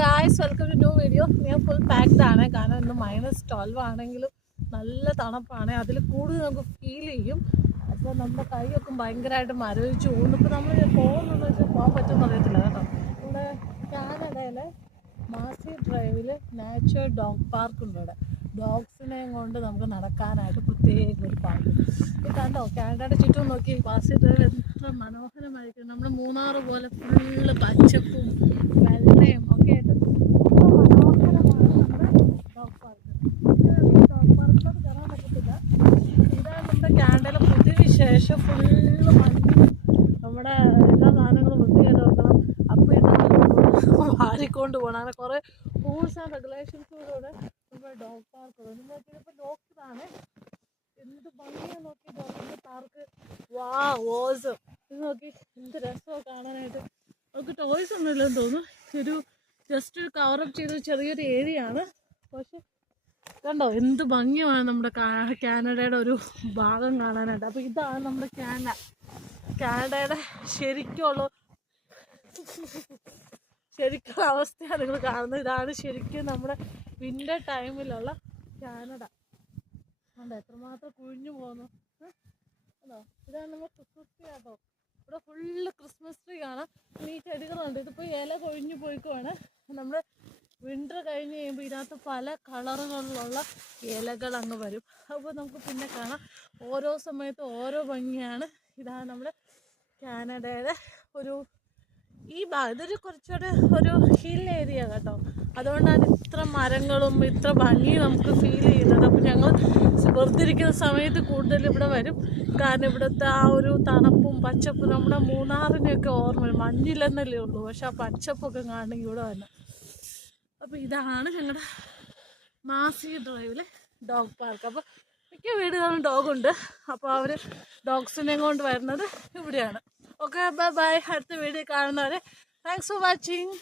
Guys, welcome to new video. ഞാൻ full packed ആണ്, കാരണം ഇന്ന് -12 ആണെങ്കിലും നല്ല തണുപ്പാണ്. അതിൽ കൂടുതൽ നമുക്ക് ഫീൽ ചെയ്യും. അപ്പോൾ നമ്മുടെ കൈയൊക്കെ ഭയങ്കരമായിട്ട് മരവിച്ചു പോകുന്നു. ഇപ്പോൾ നമ്മൾ പോകുന്നതെന്ന് വെച്ചാൽ പോകാൻ പറ്റുമെന്ന് അറിയത്തില്ല കേട്ടോ. ഇവിടെ കാനഡയിലെ മാസി ഡ്രൈവിൽ നാച്ചുറൽ ഡോഗ് പാർക്ക് ഉണ്ട്. ഇവിടെ ഡോഗ്സിനെ കൊണ്ട് നമുക്ക് നടക്കാനായിട്ട് പ്രത്യേക ഒരു പാർക്ക്. ഇത് കണ്ടോ, കാനഡയുടെ ചുറ്റും നോക്കി മാസി ഡ്രൈവ് എത്ര മനോഹരമായിരിക്കും. നമ്മുടെ മൂന്നാർ പോലെ ഫുള്ള് പച്ചപ്പും വെള്ളയും ഒക്കെ ആയിട്ട് മനോഹരമാണ് നമ്മുടെ ഡോഗ് പാർക്ക്. ഡോഗ് പാർക്കിലോട്ട് കയറാൻ പറ്റത്തില്ല. ഇതാണ് നമ്മുടെ കാനഡയിലെ പുതിയ വിശേഷം. ഫുള്ള് മഞ്ഞും നമ്മുടെ എല്ലാ സാധനങ്ങളും വൃത്തിയായിട്ട് വെക്കണം. അപ്പം ഇതാണ് വാരിക്കൊണ്ട് പോകണം. അങ്ങനെ കുറേ റൂൾസ് ആൻഡ് റെഗുലേഷൻസിലൂടെ നമ്മുടെ ഡോഗ് പാർക്ക് നോക്കിയപ്പോൾ ഡോഗ്സിനാണ്. എന്ത് ഭംഗിയാണ് നോക്കി ഡോഗിൻ്റെ പാർക്ക്. വാ വോസ് ഇത് നോക്കി, എന്ത് രസമാണ് കാണാനായിട്ട്. നമുക്ക് ടോയ്സ് ഒന്നും ഇല്ലെന്ന് തോന്നുന്നു. ഒരു ജസ്റ്റ് ഒരു കവറപ്പ് ചെയ്ത ചെറിയൊരു ഏരിയ ആണ്. പക്ഷെ കണ്ടോ എന്ത് ഭംഗിയാണ് നമ്മുടെ കാനഡയുടെ ഒരു ഭാഗം കാണാനായിട്ട്. അപ്പോൾ ഇതാണ് നമ്മുടെ കാനഡയുടെ ശരിക്കുള്ള അവസ്ഥയാണ് നിങ്ങൾ കാണുന്നത്. ഇതാണ് ശരിക്കും നമ്മുടെ വിൻ്റർ ടൈമിലുള്ള കാനഡ. കണ്ടോ എത്രമാത്രം കുഴിഞ്ഞു പോകുന്നു. അതോ ഇതാണ് നമ്മൾ ക്രിസ്മസ് ട്രീ കേട്ടോ. ഇവിടെ ഫുള്ള് ക്രിസ്മസ് ട്രീ കാണാം. ഈ ചെടികളുണ്ട്. ഇതിപ്പോൾ ഇല കൊഴിഞ്ഞു പോയിക്കുവാണ്. നമ്മൾ വിൻ്റർ കഴിഞ്ഞ് കഴിയുമ്പോൾ ഇതിനകത്ത് പല കളറുകളിലുള്ള ഇലകൾ അങ്ങ് വരും. അപ്പോൾ നമുക്ക് പിന്നെ കാണാം. ഓരോ സമയത്ത് ഓരോ ഭംഗിയാണ്. ഇതാണ് നമ്മുടെ കാനഡയുടെ ഒരു ഇതൊരു കുറച്ചുകൂടെ ഒരു ഹിൽ ഏരിയ കേട്ടോ. അതുകൊണ്ടാണ് ഇത്ര മരങ്ങളും ഇത്ര ഭംഗിയും നമുക്ക് ഫീൽ ചെയ്യുന്നത്. അപ്പോൾ ഞങ്ങൾ വെറുതെ ഇരിക്കുന്ന സമയത്ത് കൂടുതൽ ഇവിടെ വരും. കാരണം ഇവിടുത്തെ ആ ഒരു തണുപ്പും പച്ചപ്പും നമ്മുടെ മൂന്നാറിനെയൊക്കെ ഓർമ്മ വരും. മഞ്ഞില്ലെന്നല്ലേ ഉള്ളൂ, പക്ഷെ ആ പച്ചപ്പൊക്കെ കാണണമെങ്കിൽ ഇവിടെ വരണം. അപ്പോൾ ഇതാണ് ഞങ്ങളുടെ മാസി ഡ്രൈവിലെ ഡോഗ് പാർക്ക്. അപ്പോൾ മിക്ക വീടുകളിലും ഡോഗുണ്ട്. അപ്പോൾ അവർ ഡോഗ്സിനെ കൊണ്ട് വരുന്നത് ഇവിടെയാണ്. Okay, bye bye. അടുത്ത വീഡിയോ കാണുന്നവരെ താങ്ക്സ് ഫോർ വാച്ചിങ്.